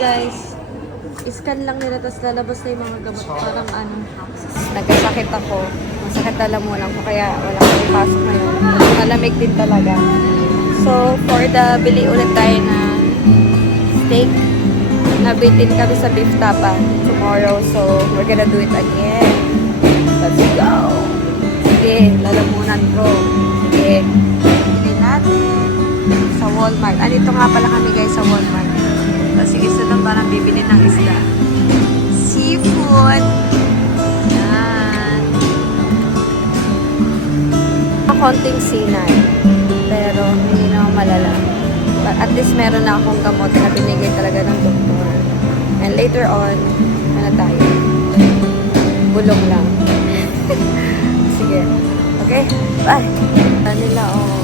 Guys, iscan lang nila tapos lalabas na yung mga gamot. Parang ano, nagkasakit ako. Masakit lalamunan ko kaya wala akong ipasok ngayon. Malamig din talaga. So, for the bili ulit tayo na steak. Nabitin kami sa beef tapa tomorrow. So, we're gonna do it again. Let's go! Sige, lalamunan ko. Sige. Bili natin sa Walmart. Andito nga pala kami guys sa Walmart. Tapos yung isa doon parang bibili ng isda. Seafood! Yan. Konting sinay. Pero hindi na ako malala. But at least meron na akong gamot na binigay talaga ng doktor. And later on, ano tayo? Bulong lang. Sige. Okay? Bye! Nila, oh.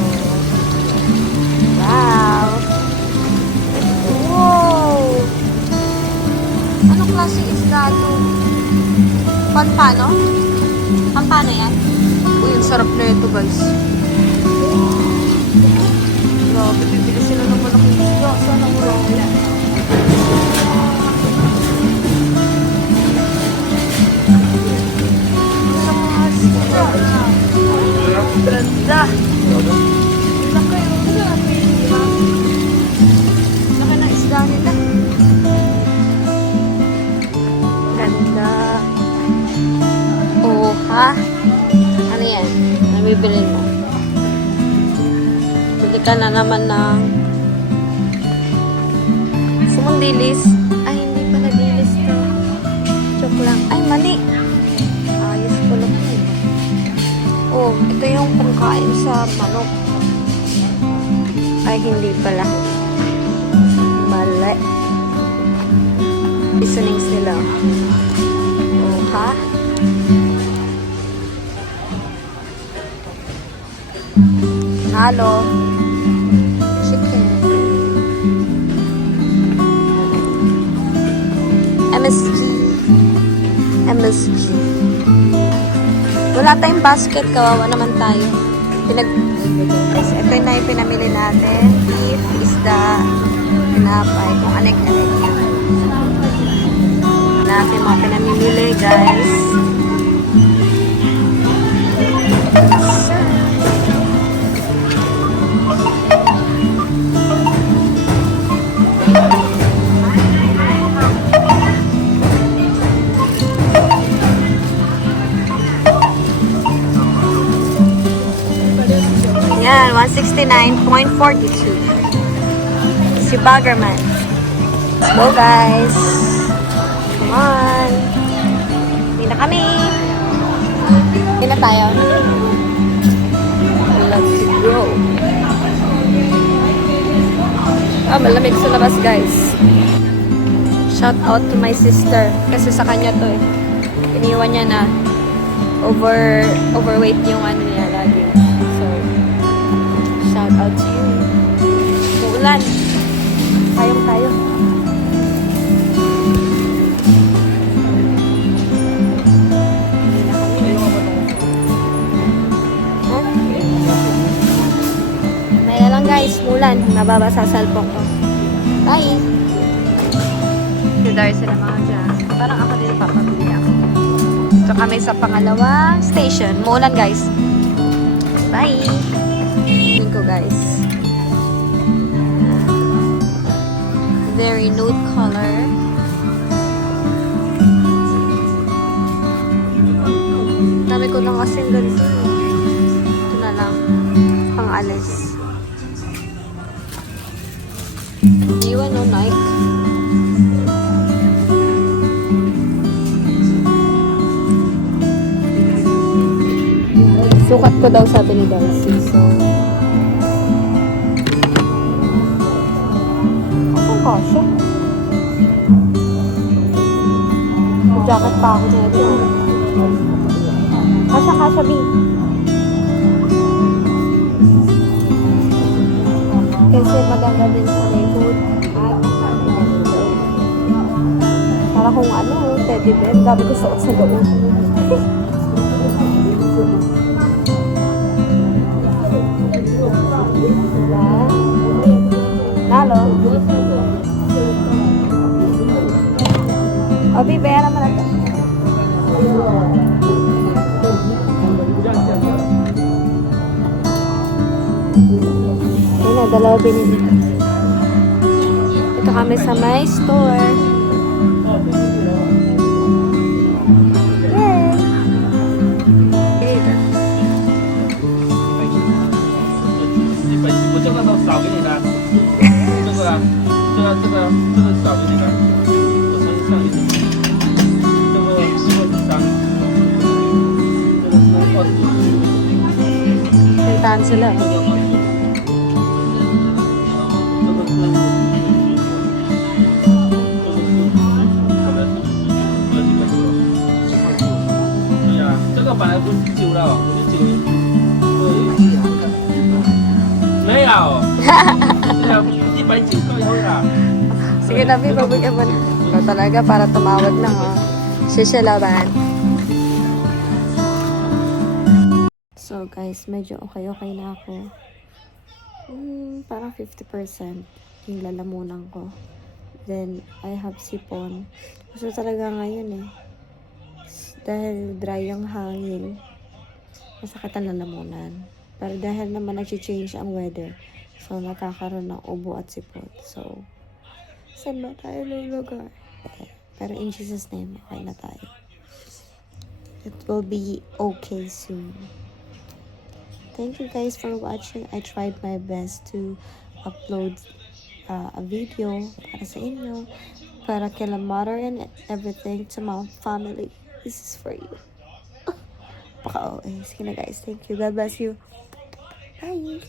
Wow! Wow! Anong klase isda ito? Pampano? Pampano yan? Uy, ang sarap na ito guys. Grabe, bibili sila ng malaking isda. Saan ang wala? Ganda! Laki ng isda nila. Ganda. Oh, ha? Ano yan? Nabibili mo? Bili ka na naman ng sumong dilis. Ay, hindi pala dilis to. Joke lang. Ay, mali. Ayos ko lang. Oh, ito yung pangkain sa manok. Ay, hindi pala. Mali. Seasonings nila. Oh, ha? Halo. Chicken. MSG. MSG. Wala tayong basket. Kawawa naman tayo. Ito na yung pinamili natin. Beef, isda, pinapay, kung anek-anek. Natin mga pinamimili, guys. Yan, 169.42. Si Baggerman. Let's go, guys. Come on. Hindi na kami. Hindi na tayo. Let's go. Ah, malamig sa labas, guys. Shout out to my sister. Kasi sa kanya to eh. Iniwan niya na overweight yung ano niya lagi. Shout out to you. Uulan. Tayong tayo. Maya lang guys, ulan. Nababasa sa cellphone ko. Bye! Dahil sila mga dyan. Parang ako din papabili ako. So kami sa pangalawang station. Muulan guys. Bye! Ko guys. Very nude color. Dami ko lang kasing ganito. Ito na lang. Pang alis. Iwan o Nike. Sukat ko daw sabi ni Darcy. So kasha. Jacket pa ako dito. Kasha, B. Kasi maganda din sa likod. Para kung ano, teddy bear. Dami ko suot sa loob. Diba? Nalo? Dalawa binili. Ito kami sa my store. Yay! 我这个都扫给你的，这个啊，这个扫给你的，我称上一次，这个23，这个是25， Pintahan sila. 这个25，这个是25，对呀，这个本来不是9的，不是9，没有，对呀，109個優啦。 Sige na, Bi, babagyan mo na. Ikaw talaga, para tumawag na, ha. Siya laban. So, guys, medyo okay na ako. Parang 50% yung lalamunan ko. Then, I have sipon. Gusto talaga ngayon, eh. Dahil dry yung hangin, masakit ang lalamunan. Pero dahil naman nag-change ang weather, so, nakakaroon ng ubo at sipon. So, saan ba tayo lulugar? Pero in Jesus' name, okay na tayo. It will be okay soon. Thank you guys for watching. I tried my best to upload a video para sa inyo, para kila mother and everything, to my family. This is for you. Paka-OA. Sige na guys. Thank you. God bless you. Bye.